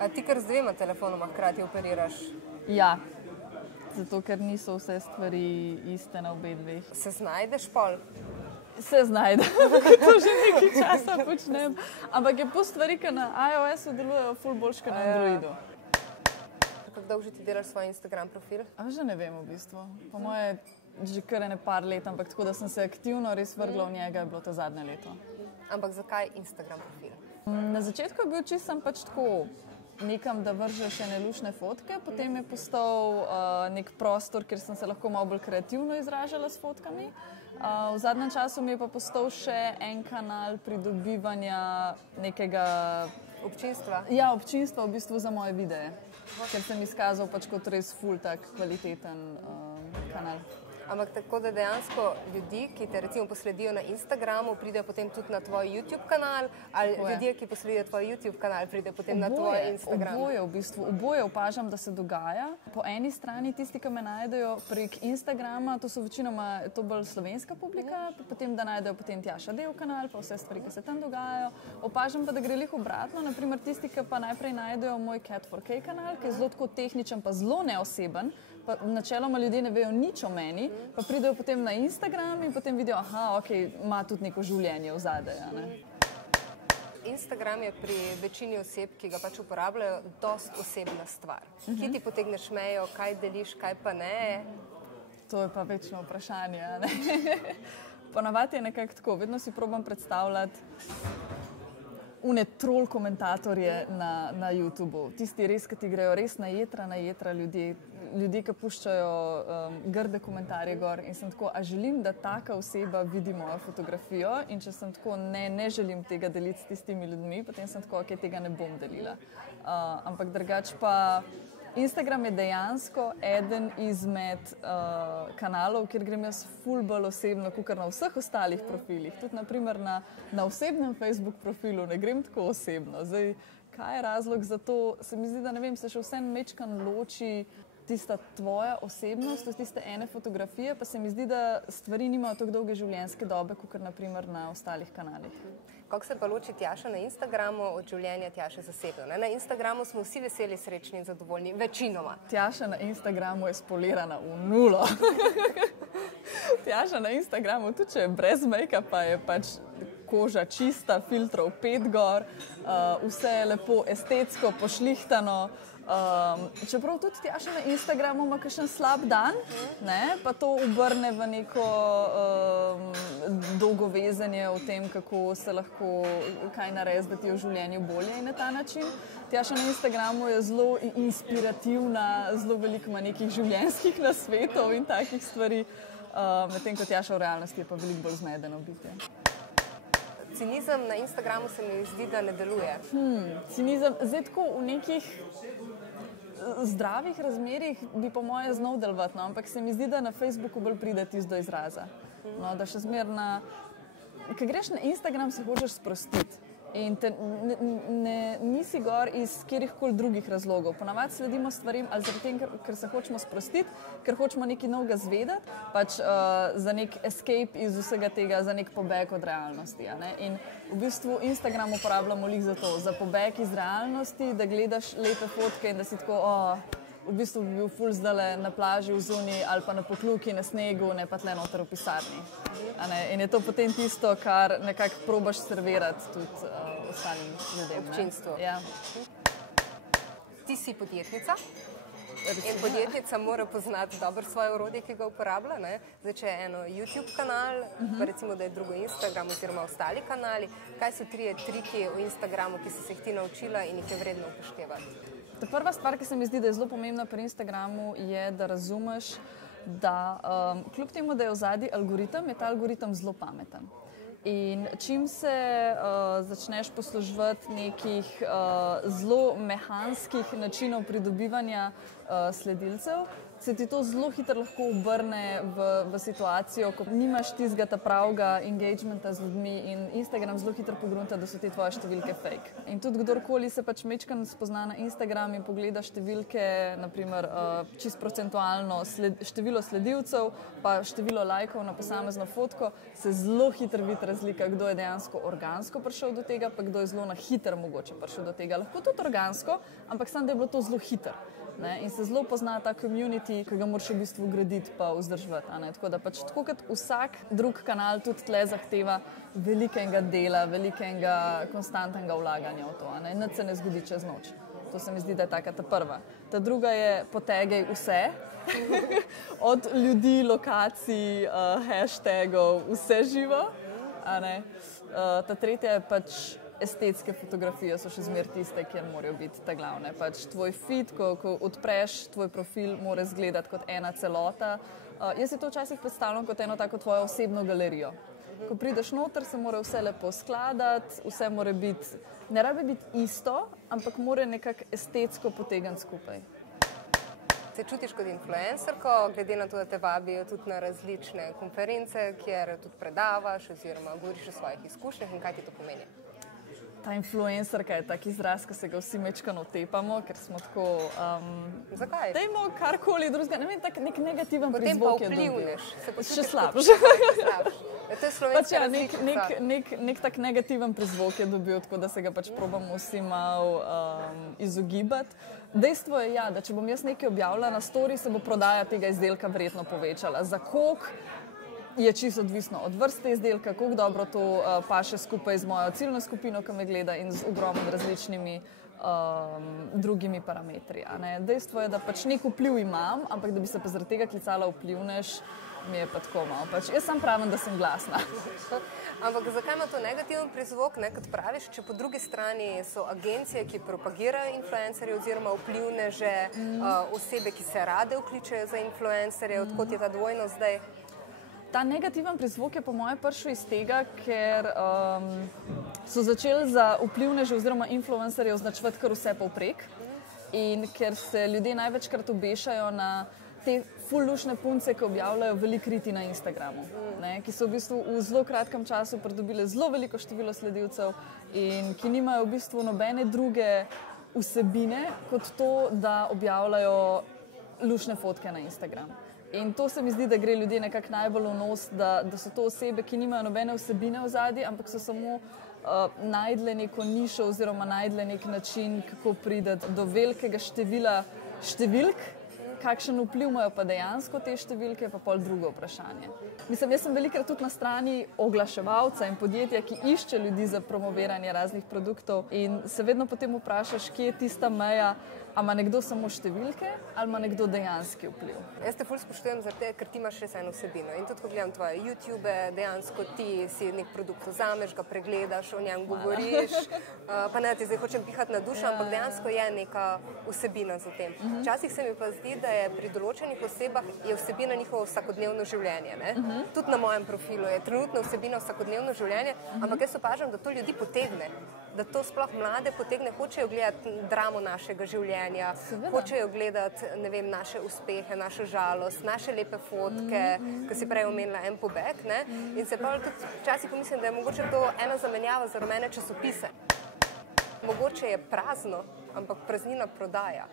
A ti kar z dvema telefonoma hkrati operiraš? Ja, zato ker niso vse stvari iste na obe dveh. Se znajdeš pol? Se znajdem, to že nekaj časa počnem. Ampak je pol stvari, ki na iOS-u delujejo ful boljš, kot na Androidu. Kako dolgo že ti delaš svoj Instagram profil? Že ne vem v bistvu. Po moje že kar ene par let, ampak tako da sem se aktivno res vrgla v njega, je bilo to zadnje leto. Ampak zakaj Instagram profil? Na začetku je bil čisto pač tako nekam, da vržeš ene lušne fotke, potem je postal nek prostor, kjer sem se lahko malo bolj kreativno izražala s fotkami. V zadnjem času mi je pa postal še en kanal pridobivanja nekega Občinstva? Ja, občinstva v bistvu za moje videe, ker sem izkazal pač kot res ful tak kvaliteten kanal. Ampak tako, da dejansko ljudi, ki te recimo posledijo na Instagramu, pridejo potem tudi na tvoj YouTube kanal, ali ljudje, ki posledijo tvoj YouTube kanal, pridejo potem na tvoj Instagram? Oboje v bistvu. Oboje opažam, da se dogaja. Po eni strani tisti, ki me najdejo prek Instagrama, to so večinoma to bolj slovenska publika, potem da najdejo potem Tjaša Del kanal, pa vse stvari, ki se tam dogajajo. Opažam pa, da gre lih obratno, naprimer tisti, ki pa najprej najdejo moj Cat4K kanal, ki je zelo tako tehničen, pa zelo neoseben. Pa načeloma ljudje ne vejo nič o meni, pa pridejo potem na Instagram in potem vidijo, ok, ima tudi neko življenje v zadaj. Instagram je pri večini oseb, ki ga pač uporabljajo, dost osebna stvar. Kje ti potegneš mejo, kaj deliš, kaj pa ne? To je pa večno vprašanje. Ponavadi je nekako tako, vedno si probam predstavljati une troll komentatorje na YouTubu. Tisti res, ki ti grejo res na jetra ljudje, ki puščajo grde komentarje gor in sem tako, a želim, da taka oseba vidi mojo fotografijo in če sem tako, ne želim tega deliti s tistimi ljudmi, potem sem tako, ok, tega ne bom delila. Ampak drugače pa Instagram je dejansko eden izmed kanalov, kjer grem jaz ful bolj osebno, kakor na vseh ostalih profilih. Tudi naprimer na osebnem Facebook profilu ne grem tako osebno. Zdaj, kaj je razlog za to? Se mi zdi, da ne vem, se še vsem mečkan loči tista tvoja osebnost, tiste ene fotografije, pa se mi zdi, da stvari nimajo tako dolge življenjske dobe, kakor naprimer na ostalih kanalih. Kako se pa loči Tjaša na Instagramu od življenja Tjaše zasebno? Na Instagramu smo vsi veseli, srečni in zadovoljni, večinoma. Tjaša na Instagramu je spolirana v nulo. Tjaša na Instagramu, tudi če je brez make-upa, je pač koža čista, filtrov 5 gor, vse je lepo estetsko pošlihtano. Čeprav tudi Tjaša na Instagramu ima kakšen slab dan, pa to obrne v neko dolgovezenje o tem, kako se lahko kaj naredi, da ti je v življenju bolje in na ta način. Tjaša na Instagramu je zelo inspirativna, zelo veliko ima nekih življenjskih nasvetov in takih stvari, medtem ko Tjaša v realnosti je pa veliko bolj zmedeno bitje. Cinizem na Instagramu se mi zdi, da ne deluje. Cinizem, zdaj tako v nekih zdravih razmerih bi po moje znal delovati, ampak se mi zdi, da na Facebooku bolj pride tisto do izraza. Da še zmeraj ko greš na Instagram, se hočeš sprostiti in nisi gor iz katerihkoli drugih razlogov. Ponavadi sledimo stvarim ali zaradi tem, ker se hočemo sprostiti, ker hočemo nekaj novega zvedeti, pač za nek escape iz vsega tega, za nek pobeg od realnosti. In v bistvu Instagram uporabljamo lih za to, za pobeg iz realnosti, da gledaš lepe fotke in da si tako, v bistvu bi bil ful zdale na plaži v zuni ali pa na Pokljuki, na snegu, ne pa tle noter v pisarni. In je to potem tisto, kar nekako probaš servirati tudi ostalim ljudem. Občinstvu. Ja. Ti si podjetnica in podjetnica mora poznati dobro svoje orodje, ki ga uporablja. Zdaj, če je eno YouTube kanal, pa recimo, da je drugo Instagram oziroma ostali kanali, kaj so 3 triki v Instagramu, ki si se jih ti naučila in jih je vredno upoštevati? Ta prva stvar, ki se mi zdi, da je zelo pomembna pri Instagramu, je, da razumeš, da kljub temu, da je v zadnji algoritem, je ta algoritem zelo pameten. In čim se začneš posluževati nekih zelo mehanskih načinov pridobivanja sledilcev, se ti to zelo hitro lahko obrne v situacijo, ko nimaš tistega pravega engagementa z ljudmi in Instagram zelo hitro pogrunta, da so te tvoje številke fake. In tudi kdorkoli se pač mečkan spozna na Instagram in pogleda številke, naprimer čist procentualno število sledilcev, pa število lajkov na posamezno fotko, se zelo hitro vidi razlika, kdo je dejansko organsko prišel do tega, pa kdo je zelo na hiter mogoče prišel do tega. Lahko tudi organsko, ampak samo da je bilo to zelo hiter. In se zelo pozna ta community, ki ga moraš v bistvu graditi pa vzdrževati. Tako da pač tako kot vsak drug kanal tudi tle zahteva velikega dela, velikega konstantnega vlaganja v to. Nič se ne zgodi čez noč. To se mi zdi, da je taka ta prva. Ta druga je potegaj vse, od ljudi, lokacij, hashtagov, vse živo. Ta tretja je pač estetske fotografije, so še zmer tiste, kjer morajo biti ta glavne. Pač tvoj feed, ko odpreš tvoj profil, mora izgledati kot ena celota. Jaz si to včasih predstavljam kot eno tako tvojo osebno galerijo. Ko prideš noter, se mora vse lepo skladati, vse mora biti, ne rabi biti isto, ampak mora nekako estetsko potegniti skupaj. Se čutiš kot influencerko, glede na to, da te vabijo tudi na različne konference, kjer tudi predavaš oziroma govoriš o svojih izkušnjah in kaj ti to pomeni? Ta influencerka je tak izraz, ko se ga vsi mečkano otepamo, ker smo tako... Zakaj? Dajmo karkoli drugega, ne vem, tak nek negativen prizvok je dobil. Potem pa vplivneš. Še slabše. To je slovenska razlika. Nek tak negativen prizvok je dobil, tako da se ga pač probamo vsi malo izogibati. Dejstvo je, ja, da če bom jaz nekaj objavila na story, se bo prodaja tega izdelka verjetno povečala. Za koliko je čisto odvisno od vrste izdelka, koliko dobro to paše skupaj z mojo ciljno skupino, ki me gleda, in z ogromno različnimi drugimi parametri. Dejstvo je, da pač nek vpliv imam, ampak da bi se pa zaradi tega klicala vplivnež, mi je pa tako malo. Jaz sam pravim, da sem glasna. Ampak zakaj ima to negativen prizvok, kot praviš, če po drugi strani so agencije, ki propagirajo influencerje oziroma vplivneže, osebe, ki se rade vključujejo za influencerje, odkot je ta dvojnost zdaj? Ta negativen prizvok je po moje prišel iz tega, ker so začeli za vplivneže oziroma influencerje označevati kar vse povprek in ker se ljudje največkrat obešajo na te ful lušne punce, ki objavljajo veliko riti na Instagramu, ki so v bistvu v zelo kratkem času pridobile zelo veliko število sledilcev in ki nimajo v bistvu nobene druge vsebine kot to, da objavljajo lušne fotke na Instagram. In to se mi zdi, da gre ljudje nekako najbolj v nos, da so to osebe, ki nimajo nobene vsebine v zadnji, ampak so samo najdle neko nišo oziroma najdle nek način, kako prideti do velikega števila številk. Kakšen vpliv imajo pa dejansko te številke, pa pol drugo vprašanje. Mislim, jaz sem velikrat tudi na strani oglaševalca in podjetja, ki išče ljudi za promoviranje raznih produktov in se vedno potem vprašaš, kje je tista meja, ali ima nekdo samo številke ali ima nekdo dejanski vpliv. Jaz te ful spoštujem zaradi tega, ker ti imaš res eno vsebino in tudi ko gledam tvoje YouTube, dejansko ti si nek produkt vzameš, ga pregledaš, o njem govoriš, pa ne ti zdaj hočem pihati na dušo, ampak dejansko je neka vsebina za tem. Včasih se mi pa zdi, da je pri določenih osebah je vsebina njihovo vsakodnevno življenje. Tudi na mojem profilu je trenutno vsebina vsakodnevno življenje, ampak jaz opažam, da to ljudi potegne, da to sploh mlade potegne, hočejo gledati dramo našega življenja, hočejo gledati, ne vem, naše uspehe, našo žalost, naše lepe fotke, ki si prej omenila en pobeg, in se pa tudi včasih pomislim, da je mogoče to ena zamenjava za rumene časopise. Mogoče je prazno, ampak praznina prodaja.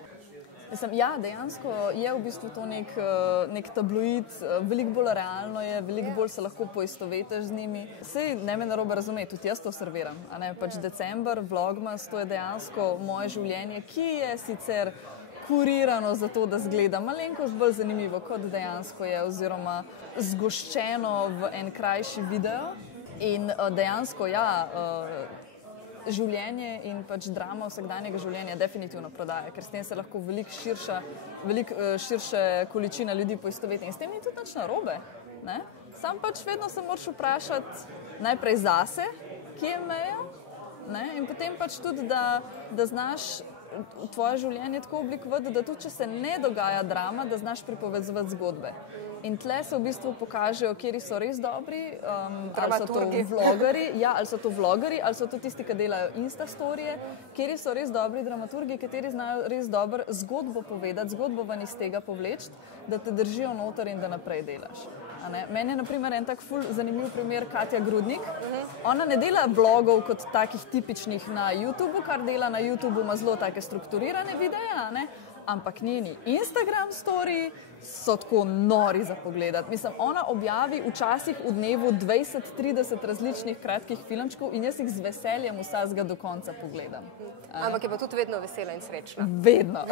Ja, dejansko je v bistvu to nek tabloid, veliko bolj realno je, veliko bolj se lahko poistovetiš z njimi. Sej ne me narobe razumeti, tudi jaz to serviram. Pač december, Vlogmas, to je dejansko moje življenje, ki je sicer kurirano za to, da zgleda malenkost bolj zanimivo, kot dejansko je, oziroma zgoščeno v en krajši video. In dejansko, ja, življenje in pač drama vsakdanjega življenja definitivno prodaja, ker s tem se lahko veliko širše količina ljudi poistoveti. In s tem ni tudi nič narobe. Sam pač vedno se moraš vprašati najprej zase, kje je meja, in potem pač tudi, da znaš tvoje življenje tako oblikovati, da tudi če se ne dogaja drama, da znaš pripovedovati zgodbe. In tle se v bistvu pokažejo, kjeri so res dobri, ali so to vlogerji, ali so to tisti, ki delajo instastorije, kjeri so res dobri dramaturgi, kateri znajo res dobro zgodbo povedati, zgodbo ven iz tega povleči, da te držijo noter in da naprej delaš. Meni je na primer en tak ful zanimiv primer Katja Grudnik. Ona ne dela blogov kot takih tipičnih na YouTubu, kar dela na YouTubu, ima zelo take strukturirane videe, ampak njeni Instagram story so tako nori za pogledati. Mislim, ona objavi včasih v dnevu 20-30 različnih kratkih filmčkov in jaz jih z veseljem vsakega do konca pogledam. Ampak je pa tudi vedno vesela in srečna. Vedno.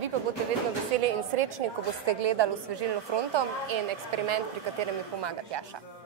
Vi pa boste vedno veseli in srečni, ko boste gledali Osvežilno fronto in eksperiment, pri katerem mi pomaga Tjaša.